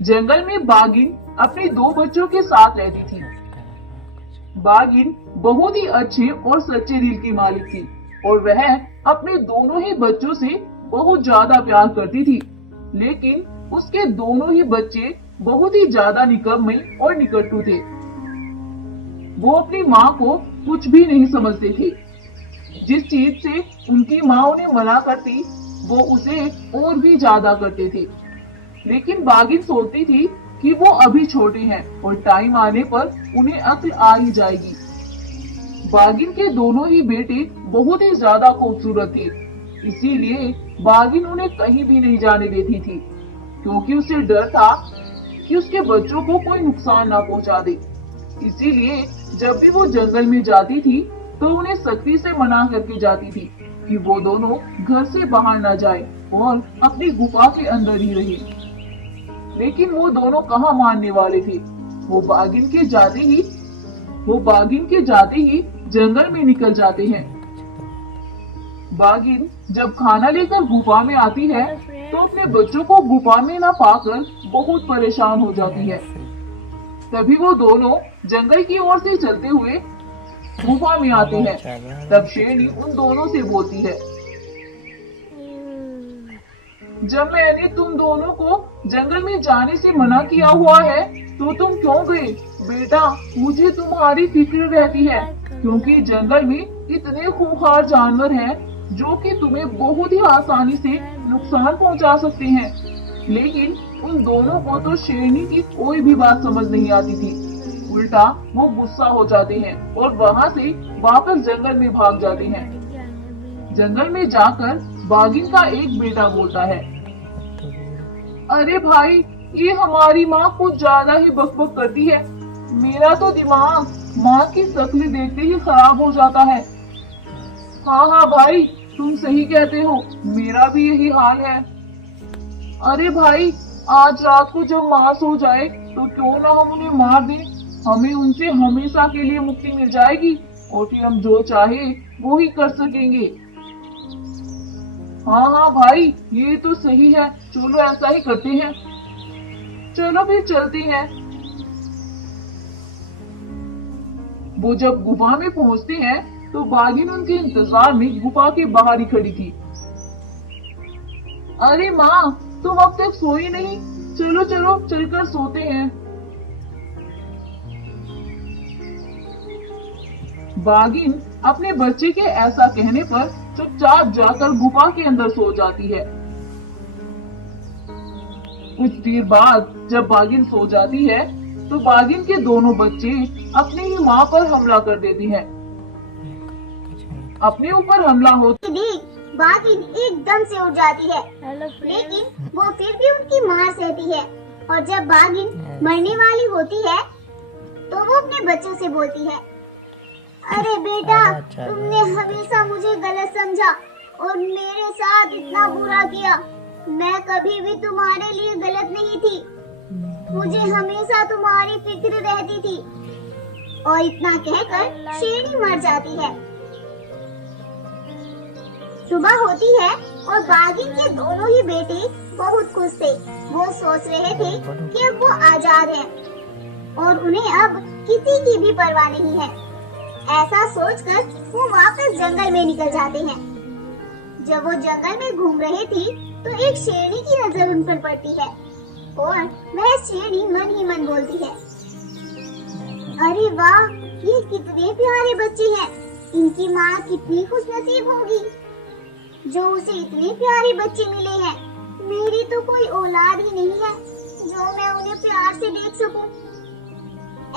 जंगल में बाघिन अपने दो बच्चों के साथ रहती थी। बाघिन बहुत ही अच्छे और सच्चे दिल की मालिक थी और वह अपने दोनों ही बच्चों से बहुत ज्यादा प्यार करती थी। लेकिन उसके दोनों ही बच्चे बहुत ही ज्यादा निकम्मे और निकट्टू थे। वो अपनी माँ को कुछ भी नहीं समझते थे। जिस चीज से उनकी माँ उन्हें मना करती वो उसे और भी ज्यादा करते थे। लेकिन बाघिन सोचती थी कि वो अभी छोटे हैं और टाइम आने पर उन्हें अक्ल आ ही जाएगी। बाघिन के दोनों ही बेटे बहुत ही ज्यादा खूबसूरत थे, इसीलिए बाघिन उन्हें कहीं भी नहीं जाने देती थी, क्योंकि उसे डर था कि उसके बच्चों को कोई नुकसान ना पहुंचा दे। इसीलिए जब भी वो जंगल में जाती थी तो उन्हें सख्ती से मना करके जाती थी कि वो दोनों घर से बाहर ना जाए और अपनी गुफा के अंदर ही रहे। लेकिन वो दोनों कहाँ मानने वाले थे। वो बाघिन के जाते ही जंगल में निकल जाते हैं। बाघिन जब खाना लेकर गुफा में आती है तो अपने बच्चों को गुफा में ना पाकर बहुत परेशान हो जाती है। तभी वो दोनों जंगल की ओर से चलते हुए गुफा में आते हैं। तब शेरनी उन दोनों से बोलती है, जब मैंने तुम दोनों को जंगल में जाने से मना किया हुआ है तो तुम क्यों गए? बेटा, मुझे तुम्हारी फिक्र रहती है, क्योंकि जंगल में इतने खूंखार जानवर हैं जो कि तुम्हें बहुत ही आसानी से नुकसान पहुंचा सकते हैं। लेकिन उन दोनों को तो शेरनी की कोई भी बात समझ नहीं आती थी। उल्टा वो गुस्सा हो जाते हैं और वहाँ से वापस जंगल में भाग जाते हैं। जंगल में जाकर बाघिन का एक बेटा बोलता है, अरे भाई, ये हमारी माँ कुछ ज्यादा ही बकबक करती है। मेरा तो दिमाग माँ की शक्ल देखते ही खराब हो जाता है। हाँ हाँ भाई, तुम सही कहते हो, मेरा भी यही हाल है। अरे भाई, आज रात को जब माँ सो जाए तो क्यों ना हम उन्हें मार दें, हमें उनसे हमेशा के लिए मुक्ति मिल जाएगी और फिर हम जो चाहे वो ही कर सकेंगे। हाँ हाँ भाई, ये तो सही है, चलो ऐसा ही करते हैं। चलो फिर चलते हैं। वो जब गुफा में पहुंचते हैं तो बाघिन उनके इंतजार में गुफा के बाहर ही खड़ी थी। अरे माँ, तुम अब तक सोई नहीं? चलो चलो चलकर सोते हैं। बाघिन अपने बच्चे के ऐसा कहने पर चुपचाप जाकर गुफा के अंदर सो जाती है। कुछ देर बाद जब बाघिन सो जाती है तो बाघिन के दोनों बच्चे अपनी ही माँ पर हमला कर देते हैं। अपने ऊपर हमला होते बाघिन एकदम से उठ जाती है, लेकिन वो फिर भी उनकी मार सहती है। और जब बाघिन मरने वाली होती है तो वो अपने बच्चों से बोलती है, अरे बेटा, तुमने हमेशा मुझे गलत समझा और मेरे साथ इतना बुरा किया। मैं कभी भी तुम्हारे लिए गलत नहीं थी, मुझे हमेशा तुम्हारी फिक्र रहती थी। और इतना कहकर शेरनी मर जाती है। सुबह होती है और बाघिन के दोनों ही बेटे बहुत खुश थे। वो सोच रहे थे कि अब वो आजाद हैं और उन्हें अब किसी की भी परवाह नहीं है। ऐसा सोचकर वो वापस जंगल में निकल जाते हैं। जब वो जंगल में घूम रहे थे तो एक शेरनी की नजर उन पर पड़ती है और वह शेरनी मन ही मन बोलती है, अरे वाह, ये कितने प्यारे बच्चे हैं। इनकी माँ कितनी खुशनसीब होगी जो उसे इतने प्यारे बच्चे मिले हैं। मेरी तो कोई औलाद ही नहीं है जो मैं उन्हें प्यार से देख सकूं।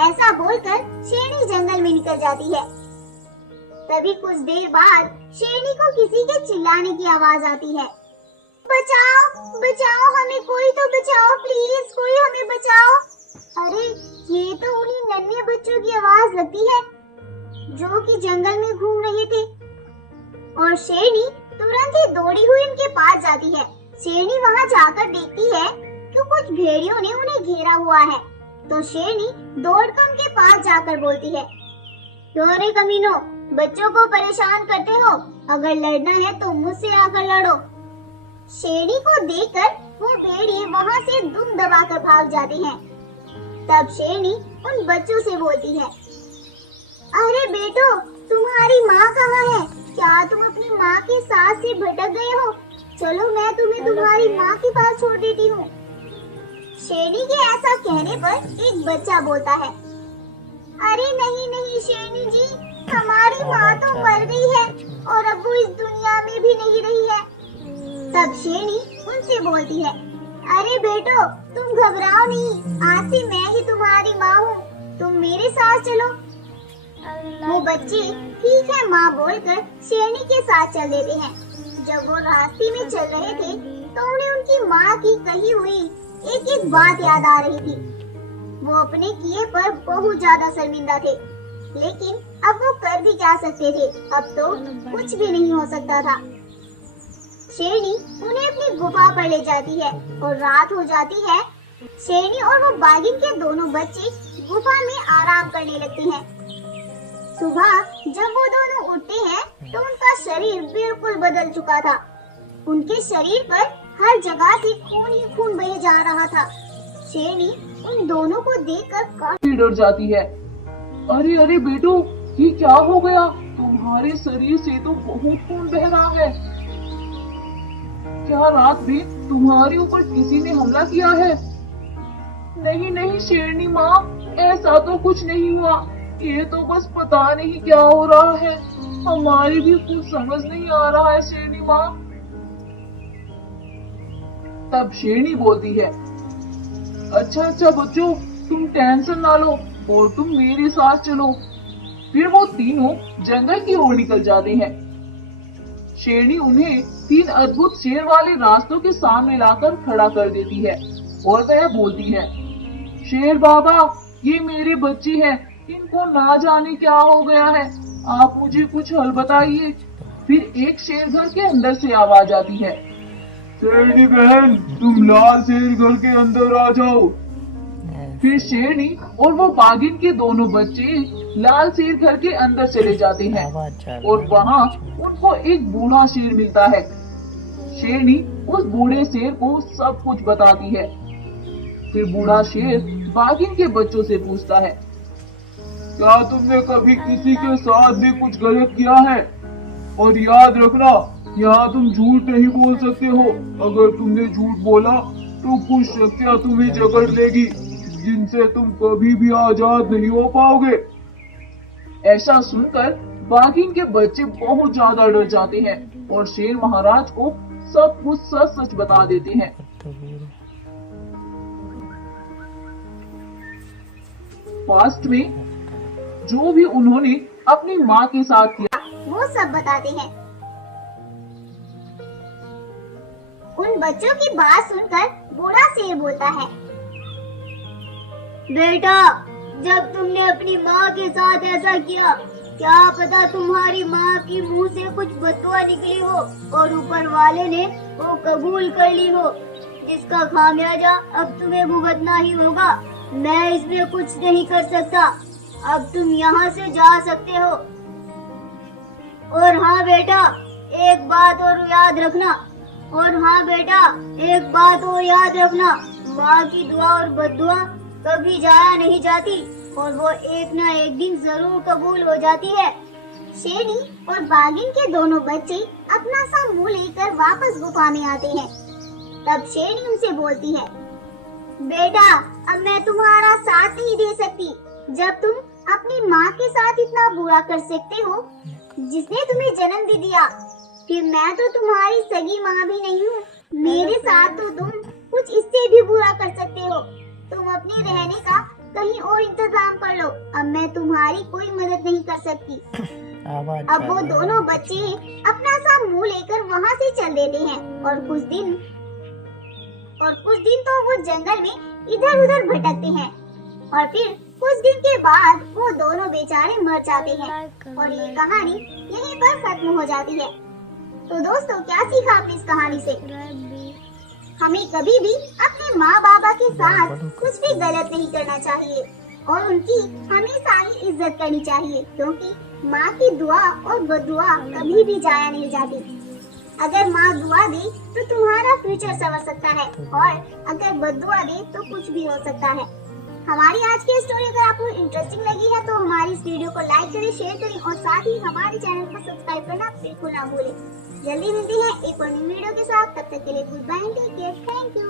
ऐसा बोलकर शेरनी जंगल में निकल जाती है। तभी कुछ देर बाद शेरनी को किसी के चिल्लाने की आवाज आती है, बचाओ बचाओ, हमें कोई तो बचाओ, प्लीज कोई हमें बचाओ। अरे, ये तो उन्हीं नन्हे बच्चों की आवाज लगती है जो कि जंगल में घूम रहे थे। और शेरनी तुरंत ही दौड़ी हुई उनके पास जाती है। शेरनी वहाँ जाकर देखती है कि कुछ भेड़ियों ने उन्हें घेरा हुआ है। तो शेरनी दौड़कर उनके पास जाकर बोलती है, क्यों रे कमीनों, बच्चों को परेशान करते हो? अगर लड़ना है तो मुझसे आकर लड़ो। शेरनी को देखकर वो भेड़िए वहाँ से दुम दबाकर भाग जाते हैं। तब शेरनी उन बच्चों से बोलती है, अरे बेटो, तुम्हारी माँ कहाँ है? क्या तुम अपनी माँ के साथ से भटक गए हो? चलो मैं तुम्हें तुम्हारी माँ के पास छोड़ देती हूँ। शेरनी के ऐसा कहने पर एक बच्चा बोलता है, अरे नहीं नहीं शेरनी जी, हमारी माँ तो मर गई है और अब वो इस दुनिया में भी नहीं रही है। तब शेरनी उनसे बोलती है, अरे बेटो, तुम घबराओ नहीं, आज से मैं ही तुम्हारी माँ हूँ, तुम मेरे साथ चलो। वो बच्चे ठीक है माँ बोलकर शेरनी के साथ चल देते हैं। जब वो रास्ते में चल रहे थे तो उन्हें उनकी माँ की कही हुई एक एक बात याद आ रही थी। वो अपने किए पर बहुत ज्यादा शर्मिंदा थे, लेकिन अब वो कर भी क्या सकते थे, अब तो कुछ भी नहीं हो सकता था। शेरनी उन्हें अपनी गुफा पर ले जाती है और रात हो जाती है। शेरनी और वो बागिन के दोनों बच्चे गुफा में आराम करने लगते हैं। सुबह जब वो दोनों उठते हैं तो उनका शरीर बिल्कुल बदल चुका था। उनके शरीर पर हर जगह से खून ही खून बह जा रहा था। शेरनी उन दोनों को देखकर काफी डर जाती है। अरे अरे बेटो, ये क्या हो गया? तुम्हारे शरीर से तो बहुत खून बह रहा है। क्या रात में तुम्हारे ऊपर किसी ने हमला किया है? नहीं नहीं शेरनी माँ, ऐसा तो कुछ नहीं हुआ। ये तो बस पता नहीं क्या हो रहा है, हमारी भी कुछ समझ नहीं आ रहा है शेरनी माँ। तब शेरनी बोलती है, अच्छा अच्छा बच्चों, तुम टेंशन ना लो और तुम मेरे साथ चलो। फिर वो तीनों जंगल की ओर निकल जाते हैं। शेरनी उन्हें 3 अद्भुत शेर वाले रास्तों के सामने लाकर खड़ा कर देती है और वह बोलती है, शेर बाबा, ये मेरे बच्चे हैं, इनको ना जाने क्या हो गया है, आप मुझे कुछ हल बताइए। फिर एक शेर घर के अंदर से आवाज आती है, शेरनी बहन, तुम लाल शेर घर के अंदर आ जाओ। फिर शेरनी और वो बागिन के दोनों बच्चे लाल शेर घर के अंदर चले जाते हैं और वहाँ उनको एक बूढ़ा शेर मिलता है। शेरनी उस बूढ़े शेर को सब कुछ बताती है। फिर बूढ़ा शेर बागिन के बच्चों से पूछता है, क्या तुमने कभी किसी के साथ भी कुछ गलत किया है? और याद रखना, यहाँ तुम झूठ नहीं बोल सकते हो। अगर तुमने झूठ बोला तो कुछ शक्तियाँ तुम्हें जकड़ लेगी, जिनसे तुम कभी भी आजाद नहीं हो पाओगे। ऐसा सुनकर बागिन के बच्चे बहुत ज्यादा डर जाते हैं और शेर महाराज को सब कुछ सच सच बता देते हैं। पास्ट में जो भी उन्होंने अपनी माँ के साथ किया वो सब बताते हैं। उन बच्चों की बात सुनकर बूढ़ा शेर बोलता है, बेटा, जब तुमने अपनी माँ के साथ ऐसा किया, क्या पता तुम्हारी माँ की मुंह से कुछ बददुआ निकली हो और ऊपर वाले ने वो कबूल कर ली हो, जिसका खामियाजा अब तुम्हें भुगतना ही होगा। मैं इसमें कुछ नहीं कर सकता, अब तुम यहाँ से जा सकते हो। और हाँ बेटा, एक बात और याद रखना, माँ की दुआ और बद्दुआ कभी जाया नहीं जाती और वो एक न एक दिन जरूर कबूल हो जाती है। शेरनी और बागिन के दोनों बच्चे अपना सा मुंह लेकर वापस गुफा में आते हैं। तब शेरनी उनसे बोलती है, बेटा, अब मैं तुम्हारा साथ नहीं दे सकती। जब तुम अपनी माँ के साथ इतना बुरा कर सकते हो, जिसने तुम्हें जन्म भी दिया, फिर मैं तो तुम्हारी सगी माँ भी नहीं हूँ। मेरे साथ तो तुम कुछ इससे भी बुरा कर सकते हो। तुम अपने रहने का कहीं और इंतजाम कर लो, अब मैं तुम्हारी कोई मदद नहीं कर सकती। अब वो दोनों बच्चे अपना सा मुंह लेकर वहाँ से चल देते हैं और कुछ दिन तो वो जंगल में इधर उधर भटकते हैं और फिर कुछ दिन के बाद वो दोनों बेचारे मर जाते हैं और ये कहानी यहीं पर खत्म हो जाती है। तो दोस्तों, क्या सीखा आपने इस कहानी से? हमें कभी भी अपने माँ बाबा के साथ कुछ भी गलत नहीं करना चाहिए और उनकी हमेशा ही इज्जत करनी चाहिए, क्योंकि माँ की दुआ और बददुआ कभी भी जाया नहीं जाती। अगर माँ दुआ दे तो तुम्हारा फ्यूचर संवर सकता है, और अगर बद्दुआ दे तो कुछ भी हो सकता है। हमारी आज की स्टोरी अगर आपको इंटरेस्टिंग लगी है तो हमारी इस वीडियो को लाइक करें, शेयर करें और साथ ही हमारे चैनल को सब्सक्राइब करना बिल्कुल ना भूलें। जल्दी मिलते हैं एक और नई वीडियो के साथ, तब तक के लिए goodbye and take care. Thank you.